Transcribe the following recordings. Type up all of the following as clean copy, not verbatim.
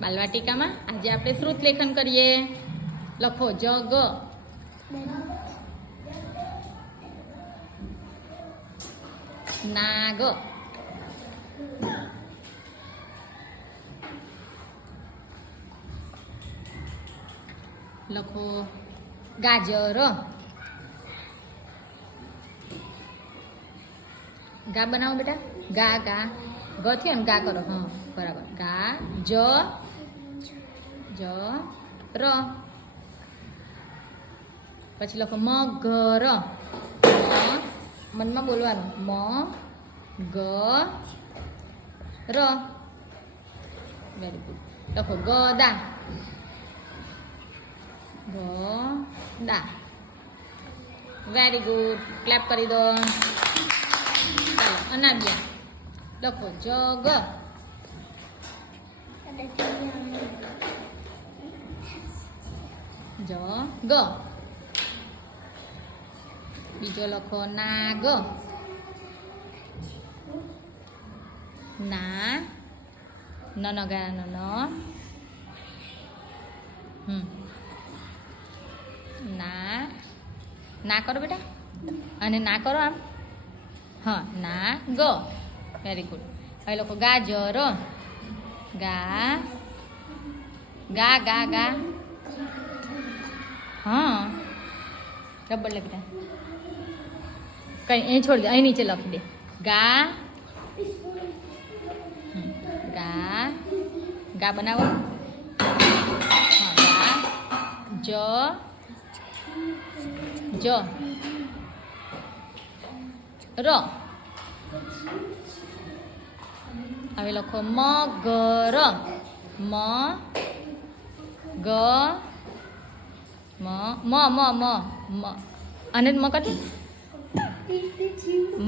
બાલવાટિકામાં આજે આપણે શ્રુત લેખન કરીએ. લખો જગ, નાગ, લખો ગાજર, ગા બનાવો બેટા, ગા ગા ગ થયો ને, ગા કરો. હા બરાબર. ગા જ ર, પછી લખો મગર, મનમાં બોલવાનું મ ગ ર. Very good. લખો ગદા, ગદા. Very good. ક્લેપ કરી દો. ચાલો અનામિયા લખો જગ, જગ. બીજો લખો નાગ, ના નનગા ન ના, ના કરો બેટા, અને ના કરો આમ. હા ના ગ. Very good. હવે લોકો ગાજર, ગા ગા ગા ગા. હા રબર લે બેટા, કઈ અહીં છોડી દે, અહીં નીચે લખી દે. ગા ગા ગા બનાવો. હા ગા જ ર. હવે લખો મગર, મ ગ મ મ મ મ મ. અને મ કરી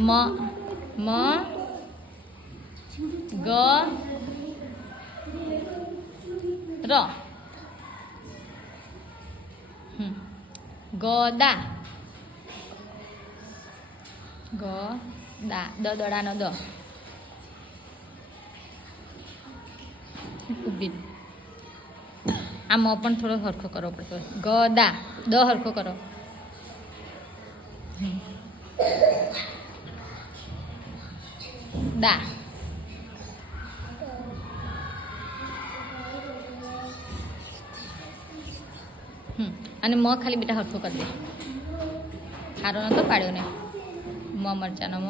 મ મ ગ ર. ગદા, ગદા દ દડાનો દ. ઉભી આ મ પણ થોડો હરખો કરવો પડતો. ગદા દ હરખો કરો. દા, અને મ ખાલી બેટા હરખો કરી દે. ખારો નતો પાડ્યો ને, મ મરચાનો મ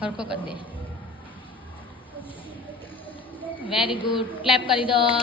હરખો કરી દે. Very good. ક્લેપ કરી દો.